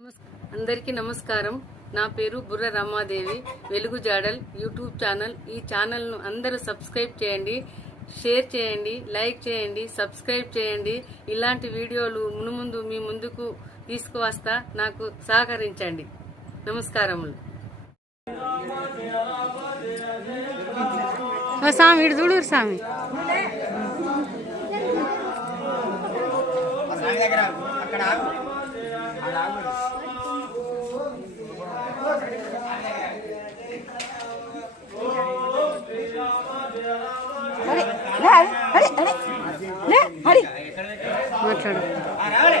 అందరికీ నమస్కారం. నా పేరు బుర్ర రమాదేవి. వెలుగు జాడల్ యూట్యూబ్ ఛానల్. ఈ ఛానల్ను అందరూ సబ్స్క్రైబ్ చేయండి షేర్ చేయండి లైక్ చేయండి సబ్స్క్రైబ్ చేయండి. ఇలాంటి వీడియోలు మునుముందు మీ ముందుకు తీసుకువస్తా నాకు సహకరించండి. నమస్కారములు. స్వామి ఇటు చూడు స్వామి. అక్కడ ఆగు ఆడ ఆగు. మాట్లాడు రావాలి.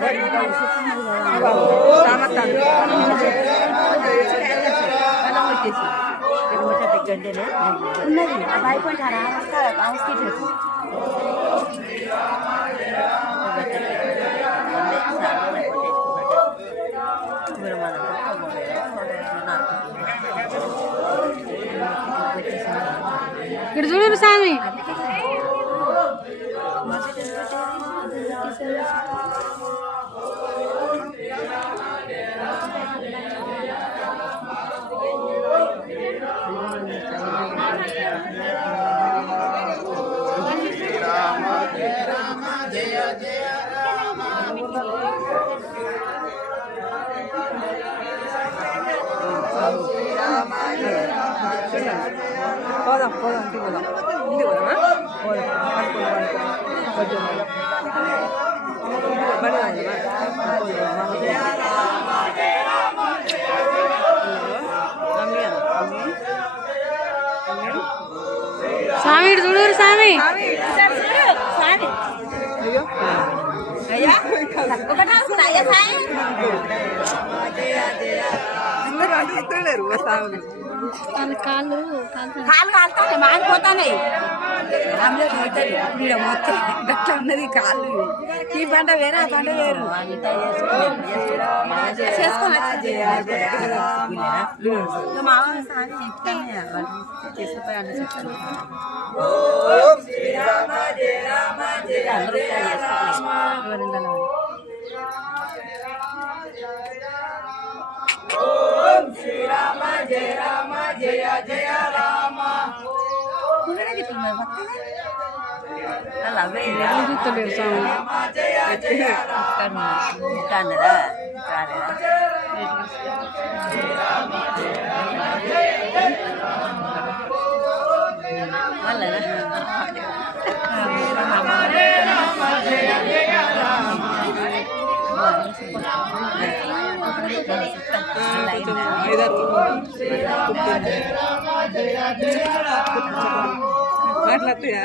ఎక్కువ ఉన్నాడు. ఉన్నది భయపడ్డారా హాస్పిటల్ ఇటు చూడు స్వామి పోదాం పోదాం ఇంటికి పోదాం ఇంటికి పోదామా పోదాం పడుకో పడుకో కొంచెం బండి రాయమ్మా మమ్మీ మమ్మీ స్వామి ఇటు చూడు స్వామి అయ్యో అయ్యా ఒకటి రాసుకున్నా అయ్యా సాయి వస్తాము వాళ్ళ కాళ్ళు కాళ్ళు కాలు కాలుతానే మారిపోతానే ఈడ మొత్తం గట్ల ఉన్నది కాళ్ళు. ఈ పంట వేరే ఆ పంట వేరు. సారి చెప్తానే చేసుకుపోయాను చెప్తాను చూస్తలేరు స్వామి ఉంటానరా మాట్లాడుతుయా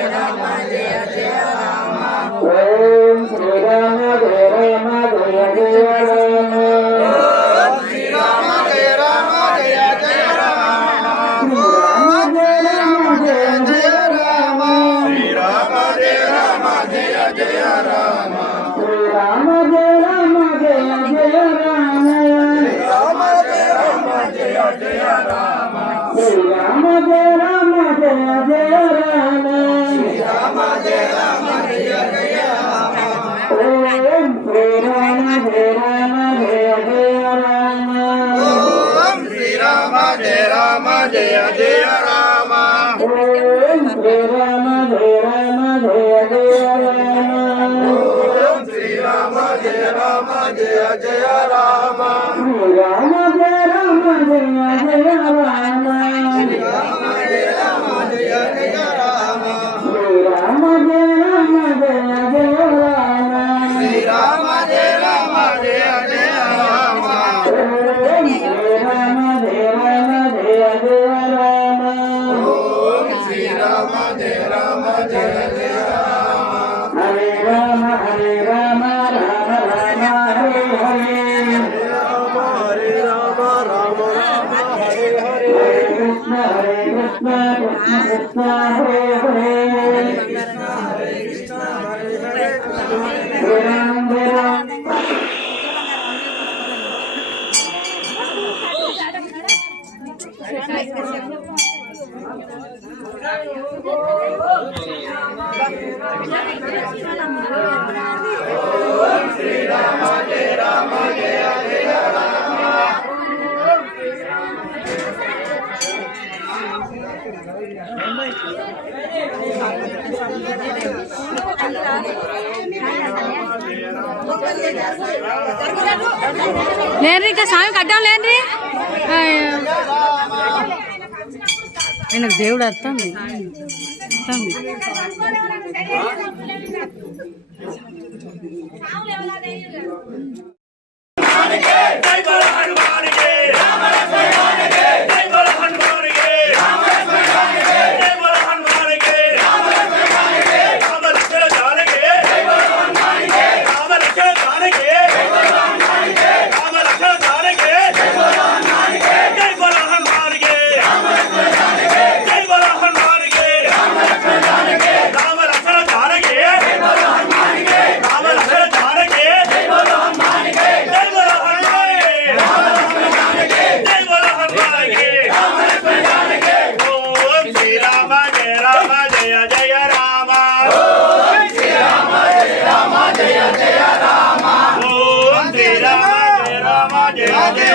శ్రీరామ జయ రామ జయ జయ జయ రామ జయ రామ జయ రామ లేండి ఇంకా స్వామి కట్టాం లేండి. ఆయనకు దేవుడు బల హనుమానికి జై రామ జయ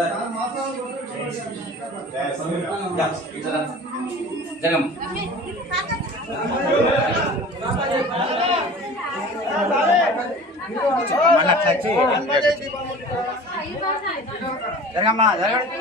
శ్రీరామ్ అది పట్టుకోరు సార్ మూడు పట్టుకోరు ఈ మూడు లోపలి తీసుకో. ఈ మూడు పక్కకు పోతారు. మళ్ళీ అట్లా వచ్చి జరగమ్మా జరగండి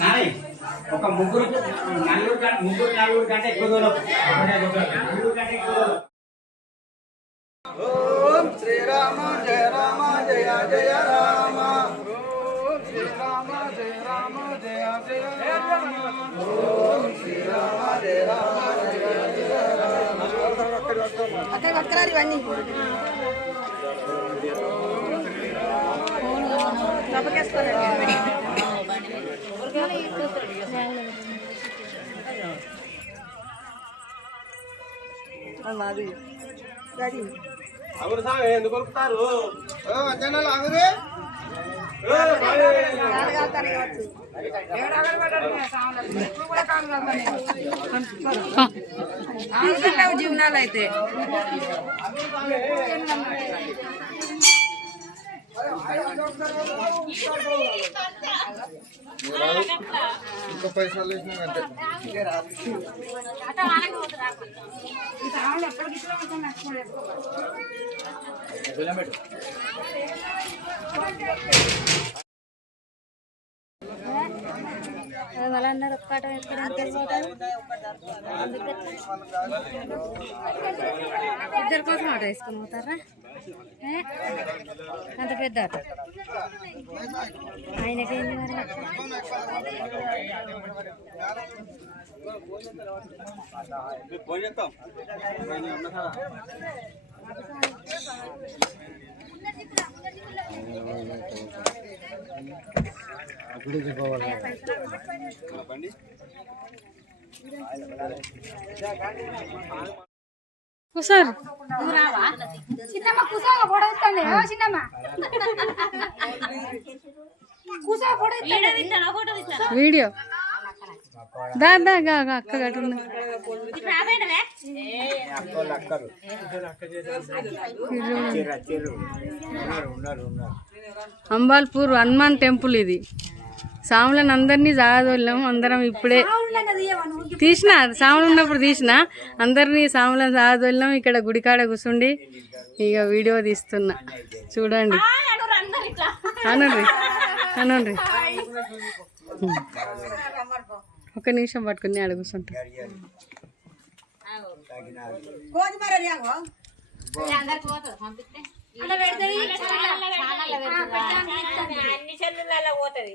నాని ఒక ముగ్గురు నలుగురు కంటే ముగ్గురు నలుగురు కంటే ఎక్కువ దూరం నలుగురు కంటే ఎక్కువ దూరం. ఓం శ్రీరామ జయ రామ జయ జయ రామ. శ్రీరామ జయ రామ జయ జయ రామ ఓం శ్రీరామ జయ రామ జయ జయ రామ అక్కడ పట్టుకురారు ఇవన్నీ అవును సార్ ఎందుకు కొరుకుతారు ఓ మధ్యాహ్నాలు ఆగురే ఏ, బాయ్. జీవనాలు అయితే ఇంకా పైసలు వేసినా అంతే వాళ్ళందరూ ఒక్కట ఎక్కడ పోతారు ఇద్దరు కోసం ఆటో వేసుకుని పోతారా? అంత పెద్ద ఆటో? ఆయనకేంది మరి సార్ చిన్నమ్మ కూసోగా పొడవుతుంది ఓ చిన్నమ్మ. కూసో పొడవుతుంది వీడియో. అక్క అంబాల్పూర్ హనుమాన్ టెంపుల్ ఇది. సాములను అందరినీ జాగదోళ్ళాం అందరం ఇప్పుడే తీసిన సాములు ఉన్నప్పుడు తీసిన అందరినీ సాములను జాగదోళ్ళాం ఇక్కడ గుడికాడ కూర్చుండి ఇక వీడియో తీస్తున్నా. చూడండి. అనండి అనండి. ఒక నిమిషం పట్టుకుని అన్ని చెల్లులలో పోతుంది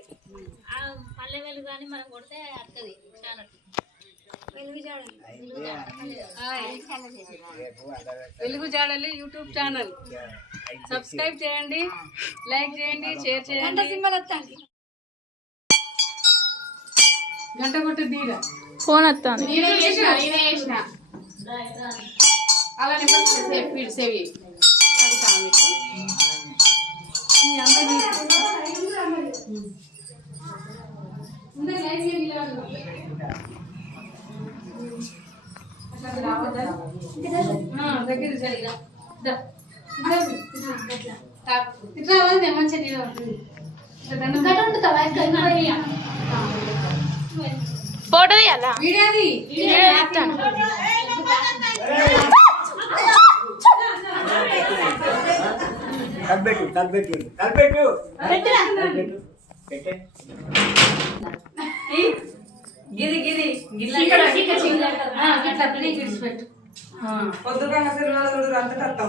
వెలుగు జాడలి యూట్యూబ్ ఛానల్. సబ్స్క్రైబ్ చేయండి లైక్ చేయండి షేర్ చేయండి. గంట కొట్టి ఫోన్ వస్తాను నేనే చేసిన నేనే చేసిన అలా నెంబర్ సేవ్ ఫీడ్ సేవ్ చేయి అది కామెకి ఈ అందరి అందరి లైఫ్ ఏం లేదు ఆ, దగ్గర. ఇట్లా మంచిగా ఉంటుంది. ఫోటో తీయాలా వీడియోది తలపెట్టు తలపెట్టు తలపెట్టు తలపెట్టు పెట్టే గిది గిది గిది ఇక్కడ ఇక్కడ చిన్న ఆ, ఇట్లా ప్లీజ్ విడిచిపెట్టు ఆ, పొద్దుగా సినిమాలు అంత.